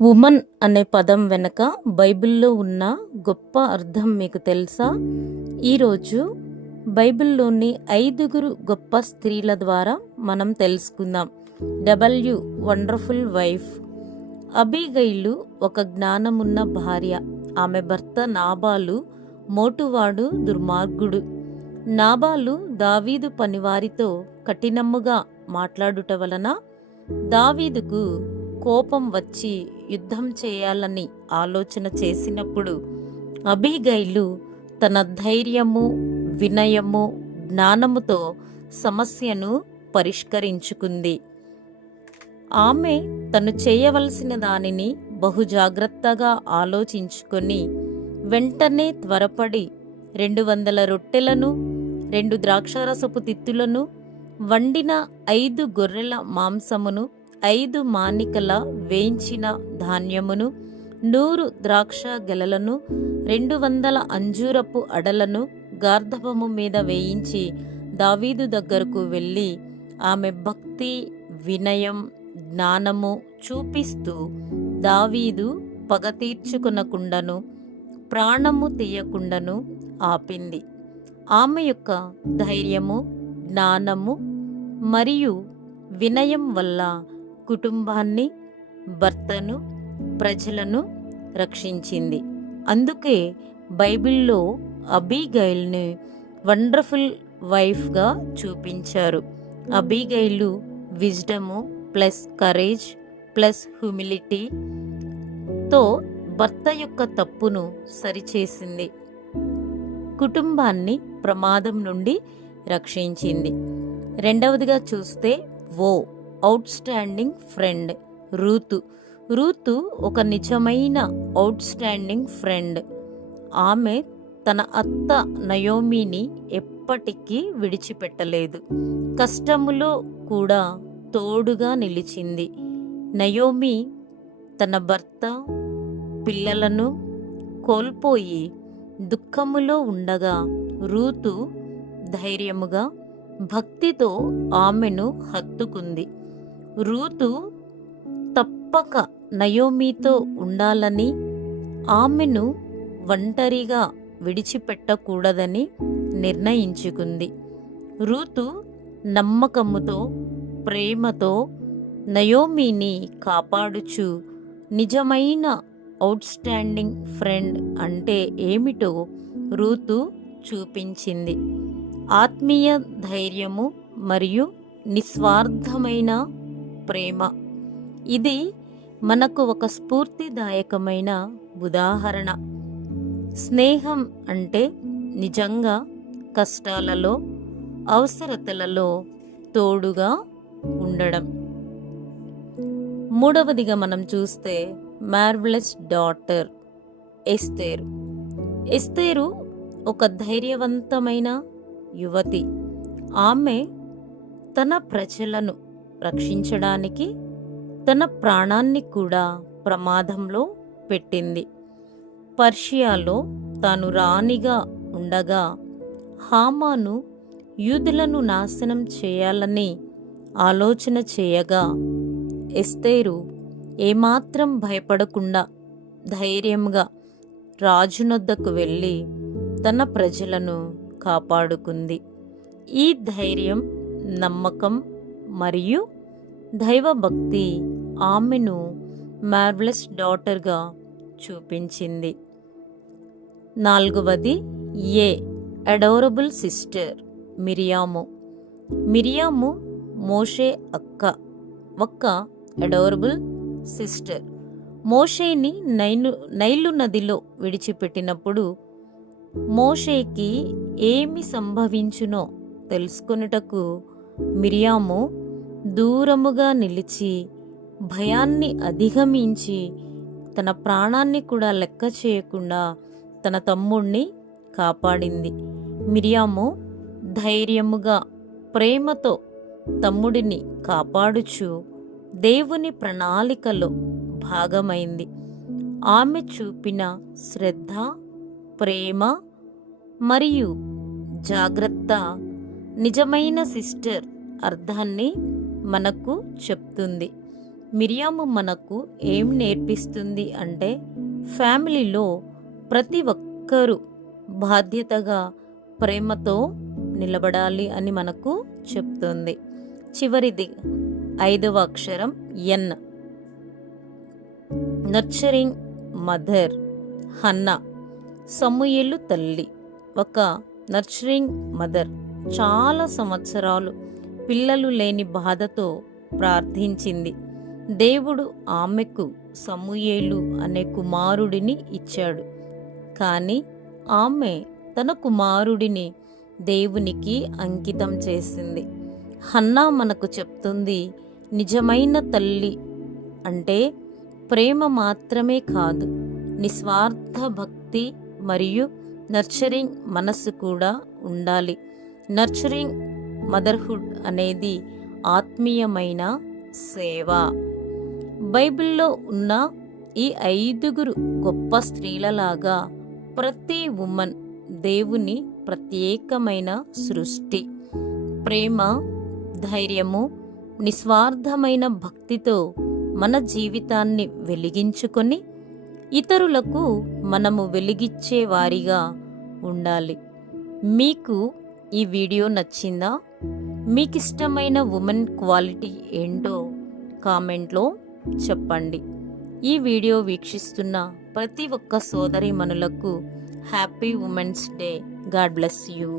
Woman అనే పదం వెనక బైబిల్లో ఉన్న గొప్ప అర్థం మీకు తెలుసా? ఈరోజు బైబిల్లోని 5 గొప్ప స్త్రీల ద్వారా మనం తెలుసుకుందాం. Wonderful wife. అబీగైలు ఒక జ్ఞానమున్న భార్య. ఆమె భర్త నాబాలు మోటువాడు, దుర్మార్గుడు. నాబాలు దావీదు పనివారితో కఠినముగా మాట్లాడుట వలన దావీదుకు కోపం వచ్చి యుద్ధం చేయాలని ఆలోచన చేసినప్పుడు అబీగైలు తన ధైర్యము, వినయము, జ్ఞానముతో సమస్యను పరిష్కరించుకుంది. ఆమె తను చేయవలసిన దానిని బహుజాగ్రత్తగా ఆలోచించుకొని వెంటనే త్వరపడి 200 రొట్టెలను, 2 ద్రాక్షారసపు తిత్తులను, వండిన 5 గొర్రెల మాంసమును, 5 మానికల వేయించిన ధాన్యమును, 100 ద్రాక్ష గెలలను, 200 అంజూరపు అడలను గార్ధబము మీద వేయించి దావీదు దగ్గరకు వెళ్ళి ఆమె భక్తి, వినయం, జ్ఞానము చూపిస్తూ దావీదు పగ తీర్చుకొనకుండాను, ప్రాణము తీయకుండాను ఆపింది. ఆమె యొక్క ధైర్యము, జ్ఞానము మరియు వినయం వల్ల కుటుంబాన్ని, భర్తను, ప్రజలను రక్షించింది. అందుకే బైబిల్లో అబీగైల్ని వండర్ఫుల్ వైఫ్గా చూపించారు. అబీగైలు విజ్డము ప్లస్ కరేజ్ ప్లస్ హ్యూమిలిటీతో భర్త యొక్క తప్పును సరిచేసింది. కుటుంబాన్ని ప్రమాదం నుండి రక్షించింది. రెండవదిగా చూస్తే అవుట్ స్టాండింగ్ ఫ్రెండ్ రూతు ఒక నిజమైన అవుట్ స్టాండింగ్ ఫ్రెండ్. ఆమె తన అత్త నయోమిని ఎప్పటికీ విడిచిపెట్టలేదు. కష్టములో కూడా తోడుగా నిలిచింది. నయోమి తన భర్త, పిల్లలను కోల్పోయి దుఃఖములో ఉండగా రూతు ధైర్యముగా, భక్తితో ఆమెను హత్తుకుంది. రూతు తప్పక నయోమితో ఉండాలని, ఆమెను ఒంటరిగా విడిచిపెట్టకూడదని నిర్ణయించుకుంది. రూతు నమ్మకముతో, ప్రేమతో నయోమిని కాపాడుచు నిజమైన అవుట్ స్టాండింగ్ ఫ్రెండ్ అంటే ఏమిటో రూతు చూపించింది. ఆత్మీయ ధైర్యము మరియు నిస్వార్థమైన ప్రేమ. ఇది మనకు ఒక స్ఫూర్తిదాయకమైన ఉదాహరణ. స్నేహం అంటే నిజంగా కష్టాలలో, అవసరతలలో తోడుగా ఉండడం. మూడవదిగా మనం చూస్తే మార్వెలస్ డాటర్ ఎస్తేరు ఒక ధైర్యవంతమైన యువతి. ఆమె తన ప్రజలను రక్షించడానికి తన ప్రాణాన్ని కూడా ప్రమాదంలో పెట్టింది. పర్షియాలో తాను రాణిగా ఉండగా హామాను యూదులను నాశనం చేయాలని ఆలోచన చేయగా ఎస్తేరు ఏమాత్రం భయపడకుండా ధైర్యంగా రాజునొద్దకు వెళ్ళి తన ప్రజలను కాపాడుకుంది. ఈ ధైర్యం, నమ్మకం మరియు దైవభక్తి ఆమెను మార్వెలస్ డాటర్గా చూపించింది. నాలుగవది అడోరబుల్ సిస్టర్ మిరియాము మోషే అక్క, ఒక్క అడోరబుల్ సిస్టర్. మోషేని నైలు నదిలో విడిచిపెట్టినప్పుడు మోషేకి ఏమి సంభవించునో తెలుసుకొనుటకు మిరియాము దూరముగా నిలిచి భయాన్ని అధిగమించి తన ప్రాణాన్ని కూడా లెక్క చేయకుండా తన తమ్ముణ్ణి కాపాడింది. మిరియాము ధైర్యముగా, ప్రేమతో తమ్ముడిని కాపాడుచు దేవుని ప్రణాళికలో భాగమైంది. ఆమె చూపిన శ్రద్ధ, ప్రేమ మరియు జాగ్రత్త నిజమైన సిస్టర్ అర్థాన్ని మనకు చెప్తుంది. మిరియాము మనకు ఏం నేర్పిస్తుంది అంటే ఫ్యామిలీలో ప్రతి ఒక్కరూ బాధ్యతగా ప్రేమతో నిలబడాలి అని మనకు చెప్తుంది. చివరిది 5వ అక్షరం ఎన్. నర్చరింగ్ మదర్ హన్నా, సమూయేలు తల్లి ఒక నర్చరింగ్ మదర్ చాలా సంవత్సరాలు పిల్లలు లేని బాధతో ప్రార్థించింది. దేవుడు ఆమెకు సమూయేలు అనే కుమారుడిని ఇచ్చాడు. కానీ ఆమె తన కుమారుడిని దేవునికి అంకితం చేసింది. హన్నా మనకు చెప్తుంది, నిజమైన తల్లి అంటే ప్రేమ మాత్రమే కాదు, నిస్వార్థ భక్తి మరియు నర్చరింగ్ మనసు కూడా ఉండాలి. నర్చరింగ్ మదర్హుడ్ అనేది ఆత్మీయమైన సేవ. బైబిల్లో ఉన్న ఈ 5 గొప్ప స్త్రీలలాగా ప్రతి ఉమెన్ దేవుని ప్రత్యేకమైన సృష్టి. ప్రేమ, ధైర్యము, నిస్వార్థమైన భక్తితో మన జీవితాన్ని వెలిగించుకొని ఇతరులకు మనము వెలిగిచ్చే వారిగా ఉండాలి. మీకు ఈ వీడియో నచ్చిందా? మీకు ఇష్టమైన ఉమెన్ క్వాలిటీ ఏంటో కామెంట్లో చెప్పండి. ఈ వీడియో వీక్షిస్తున్న ప్రతి ఒక్క సోదరీమణులకు happy women's day. God bless you.